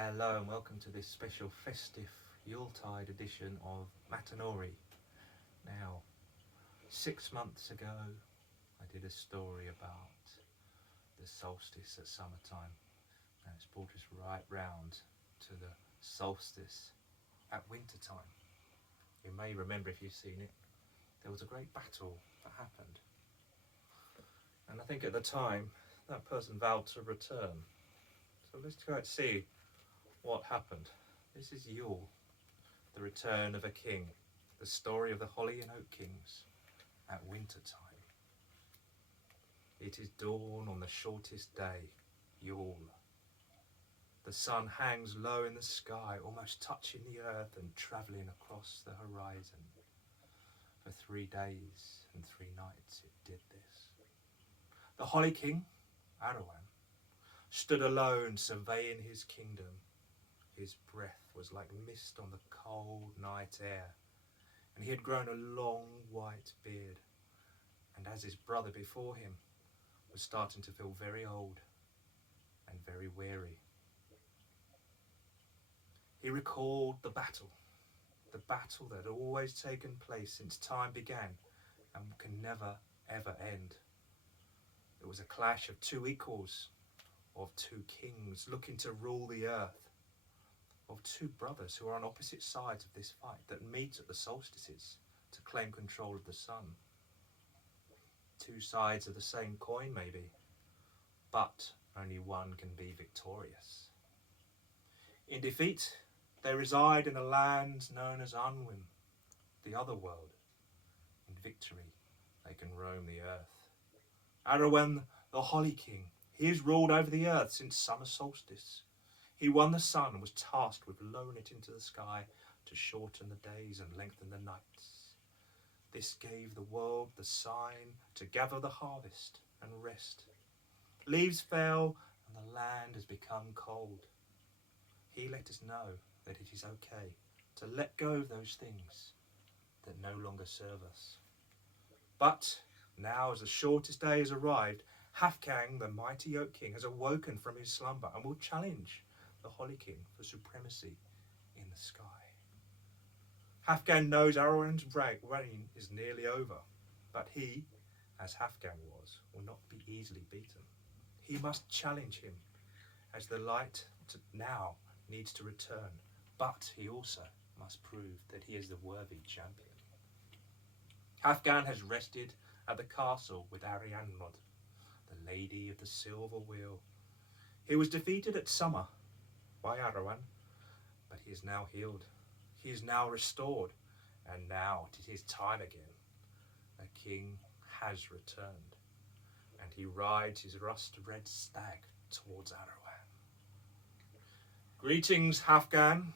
Hello and welcome to this special festive Yuletide edition of Mattanory. Now, 6 months ago I did a story about the solstice at summertime, and it's brought us right round to the solstice at winter time. You may remember, if you've seen it, there was a great battle that happened, and I think at the time that person vowed to return. So let's go and see what happened. This is Yule, the return of a king, the story of the holly and oak kings at winter time. It is dawn on the shortest day, Yule. The sun hangs low in the sky, almost touching the earth and travelling across the horizon. For 3 days and 3 nights it did this. The holly king, Arawan, stood alone surveying his kingdom. His breath was like mist on the cold night air, and he had grown a long white beard, and as his brother before him was starting to feel very old and very weary. He recalled the battle that had always taken place since time began and can never ever end. It was a clash of 2 equals, of 2 kings looking to rule the earth, of 2 brothers who are on opposite sides of this fight that meet at the solstices to claim control of the sun. 2 sides of the same coin maybe, but only one can be victorious. In defeat, they reside in a land known as Unwin, the other world. In victory, they can roam the earth. Arawan, the Holly King, he has ruled over the earth since summer solstice. He won the sun and was tasked with lowering it into the sky to shorten the days and lengthen the nights. This gave the world the sign to gather the harvest and rest. Leaves fell and the land has become cold. He let us know that it is okay to let go of those things that no longer serve us. But now, as the shortest day has arrived, Hafgang, the mighty Oak King, has awoken from his slumber and will challenge the Holly King for supremacy in the sky. Hafgan knows Arawan's reign is nearly over, but he, as Hafgang was, will not be easily beaten. He must challenge him, as the light now needs to return, but he also must prove that he is the worthy champion. Hafgan has rested at the castle with Arianrod, the lady of the silver wheel. He was defeated at summer by Arawan, but he is now healed. He is now restored, and now it is time again. The king has returned, and he rides his rust-red stag towards Arawan. Greetings, Hafgan,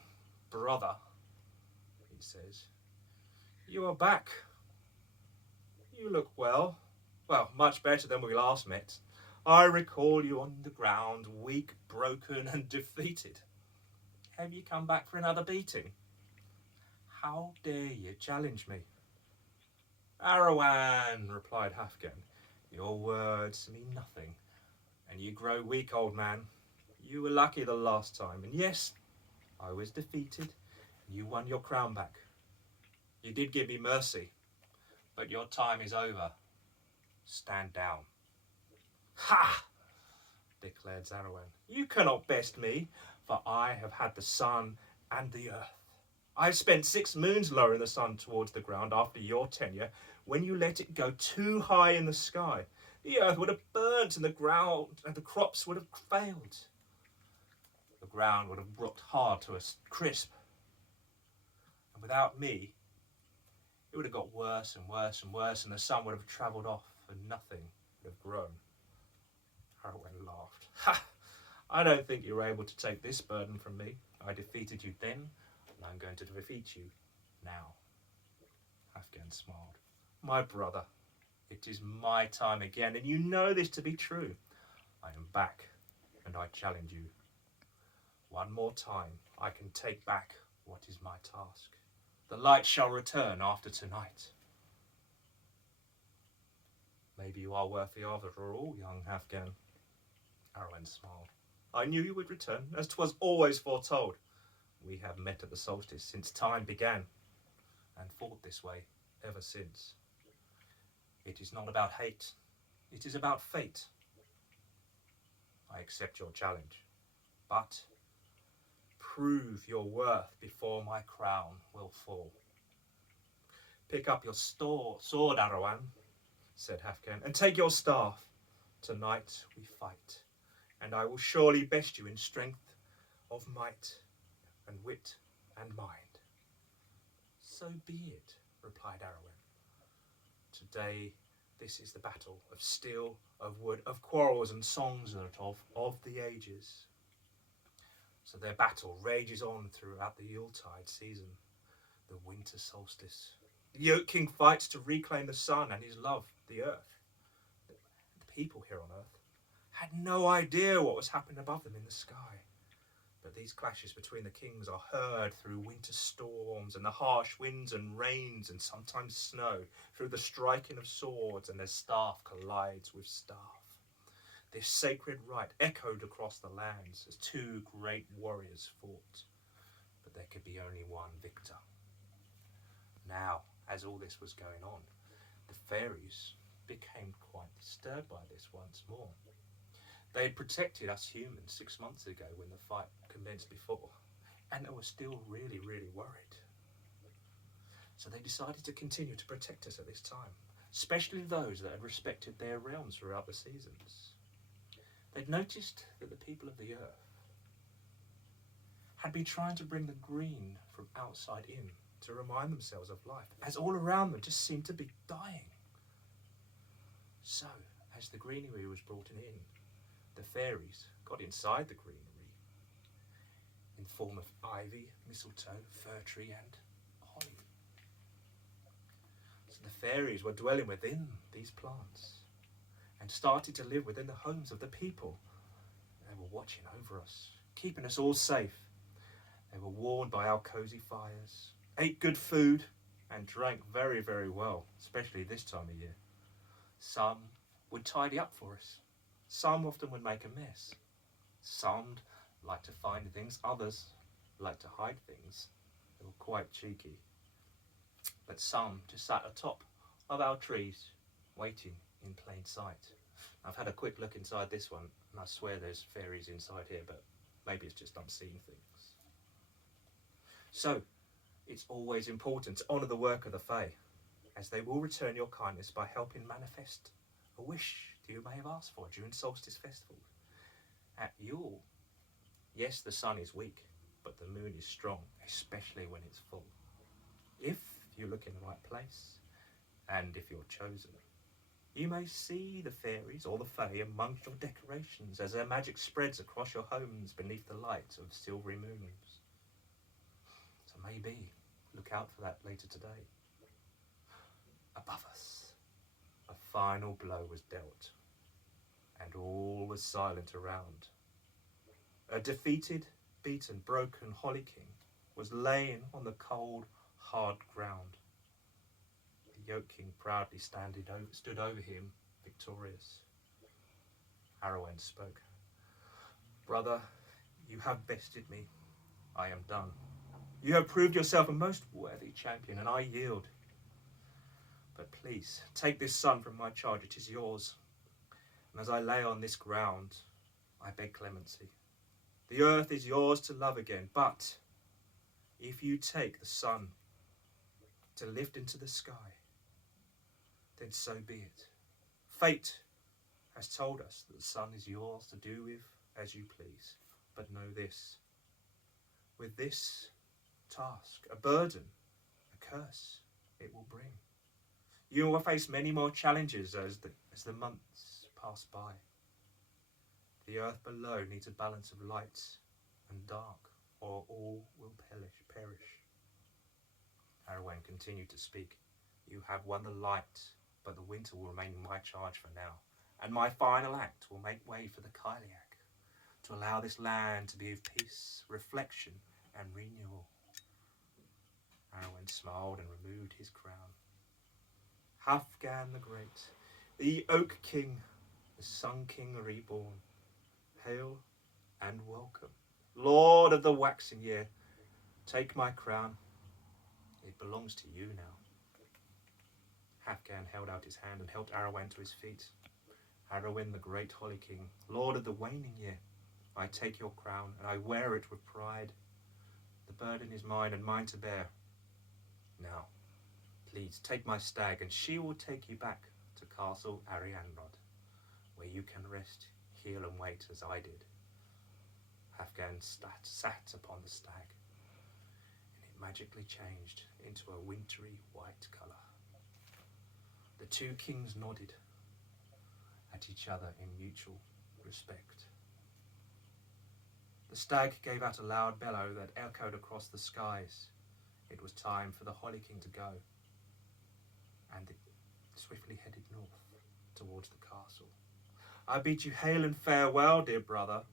brother, he says. You are back. You look well. Well, much better than we last met. I recall you on the ground, weak, broken and defeated. Have you come back for another beating? How dare you challenge me? Arawan, replied Hafgan, your words mean nothing, and you grow weak, old man. You were lucky the last time, and yes, I was defeated, and you won your crown back. You did give me mercy, but your time is over. Stand down. Ha! Declared Arawan. You cannot best me, for I have had the sun and the earth. I have spent 6 moons lowering the sun towards the ground after your tenure. When you let it go too high in the sky, the earth would have burnt and the ground and the crops would have failed. The ground would have rocked hard to a crisp. And without me, it would have got worse and worse and worse, and the sun would have travelled off and nothing would have grown. Arawan laughed. Ha! I don't think you were able to take this burden from me. I defeated you then, and I'm going to defeat you now. Hafgan smiled. My brother, it is my time again, and you know this to be true. I am back, and I challenge you. One more time, I can take back what is my task. The light shall return after tonight. Maybe you are worthy of it all, young Hafgan. Arawan smiled. I knew you would return, as 'twas always foretold. We have met at the solstice since time began, and fought this way ever since. It is not about hate, it is about fate. I accept your challenge, but prove your worth before my crown will fall. Pick up your sword, Arawan, said Hafgan, and take your staff. Tonight we fight, and I will surely best you in strength of might and wit and mind. So be it, replied Arawan. Today this is the battle of steel, of wood, of quarrels and songs of the ages. So their battle rages on throughout the Yuletide season, the Winter Solstice. The Yoke King fights to reclaim the sun and his love, the earth. The people here on earth had no idea what was happening above them in the sky. But these clashes between the kings are heard through winter storms and the harsh winds and rains and sometimes snow, through the striking of swords and as staff collides with staff. This sacred rite echoed across the lands as two great warriors fought. But there could be only one victor. Now, as all this was going on, the fairies became quite disturbed by this once more. They had protected us humans 6 months ago when the fight commenced before, and they were still really, really worried. So they decided to continue to protect us at this time, especially those that had respected their realms throughout the seasons. They'd noticed that the people of the earth had been trying to bring the green from outside in to remind themselves of life, as all around them just seemed to be dying. So, as the greenery was brought in, the fairies got inside the greenery in form of ivy, mistletoe, fir tree and holly. So the fairies were dwelling within these plants and started to live within the homes of the people. They were watching over us, keeping us all safe. They were warmed by our cosy fires, ate good food and drank very, very well, especially this time of year. Some would tidy up for us. Some often would make a mess. Some liked to find things, others liked to hide things. They were quite cheeky. But some just sat atop of our trees, waiting in plain sight. I've had a quick look inside this one, and I swear there's fairies inside here, but maybe it's just unseen things. So, it's always important to honour the work of the Fae, as they will return your kindness by helping manifest a wish that you may have asked for during Solstice Festival. At Yule, yes, the sun is weak, but the moon is strong, especially when it's full. If you look in the right place, and if you're chosen, you may see the fairies or the Fae amongst your decorations as their magic spreads across your homes beneath the light of silvery moons. So maybe look out for that later today. Above us, a final blow was dealt, and all was silent around. A defeated, beaten, broken Holly King was laying on the cold, hard ground. The Yoke King proudly stood over him, victorious. Arawan spoke. Brother, you have bested me. I am done. You have proved yourself a most worthy champion, and I yield. But please, take this son from my charge, it is yours. And as I lay on this ground, I beg clemency. The earth is yours to love again, but if you take the sun to lift into the sky, then so be it. Fate has told us that the sun is yours to do with as you please. But know this, with this task, a burden, a curse it will bring. You will face many more challenges as the months pass by. The earth below needs a balance of light and dark, or all will perish. Arawan continued to speak. You have won the light, but the winter will remain in my charge for now, and my final act will make way for the Kyliak, to allow this land to be of peace, reflection, and renewal. Arawan smiled and removed his crown. Hafgan the Great, the Oak King, the Sun King reborn. Hail and welcome. Lord of the waxing year, take my crown. It belongs to you now. Afghan held out his hand and helped Arawan to his feet. Arawan, the great Holly King, Lord of the waning year, I take your crown and I wear it with pride. The burden is mine and mine to bear. Now, please take my stag and she will take you back to Castle Arianrod, where you can rest, heal and wait as I did. Afghan sat upon the stag, and it magically changed into a wintry white colour. The two kings nodded at each other in mutual respect. The stag gave out a loud bellow that echoed across the skies. It was time for the Holly King to go, and it swiftly headed north towards the castle. I bid you hail and farewell, dear brother.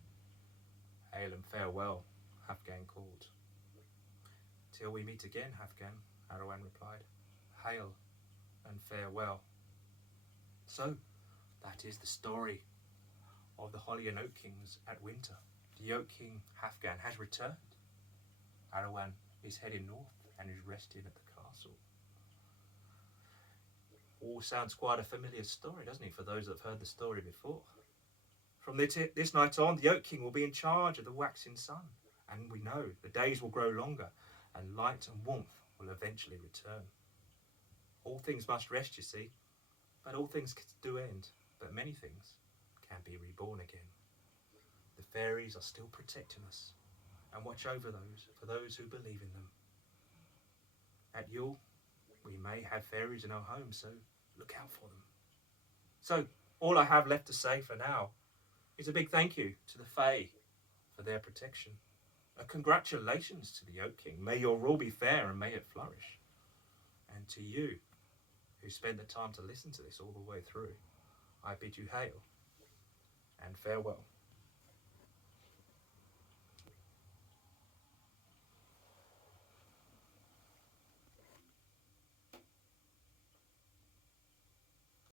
Hail and farewell, Afghan called. Till we meet again, Afghan, Arawan replied. Hail and farewell. So, that is the story of the Holly and Oak Kings at winter. The Oak King, Afghan, has returned. Arawan is heading north and is resting at the castle. All sounds quite a familiar story, doesn't it, for those that have heard the story before? From this night on, the Oak King will be in charge of the waxing sun, and we know the days will grow longer, and light and warmth will eventually return. All things must rest, you see, but all things do end, but many things can be reborn again. The fairies are still protecting us, and watch over those for those who believe in them. At Yule, we may have fairies in our home, so look out for them. So, all I have left to say for now is a big thank you to the Fae for their protection. Congratulations to the Oak King. May your rule be fair and may it flourish. And to you, who spent the time to listen to this all the way through, I bid you hail and farewell.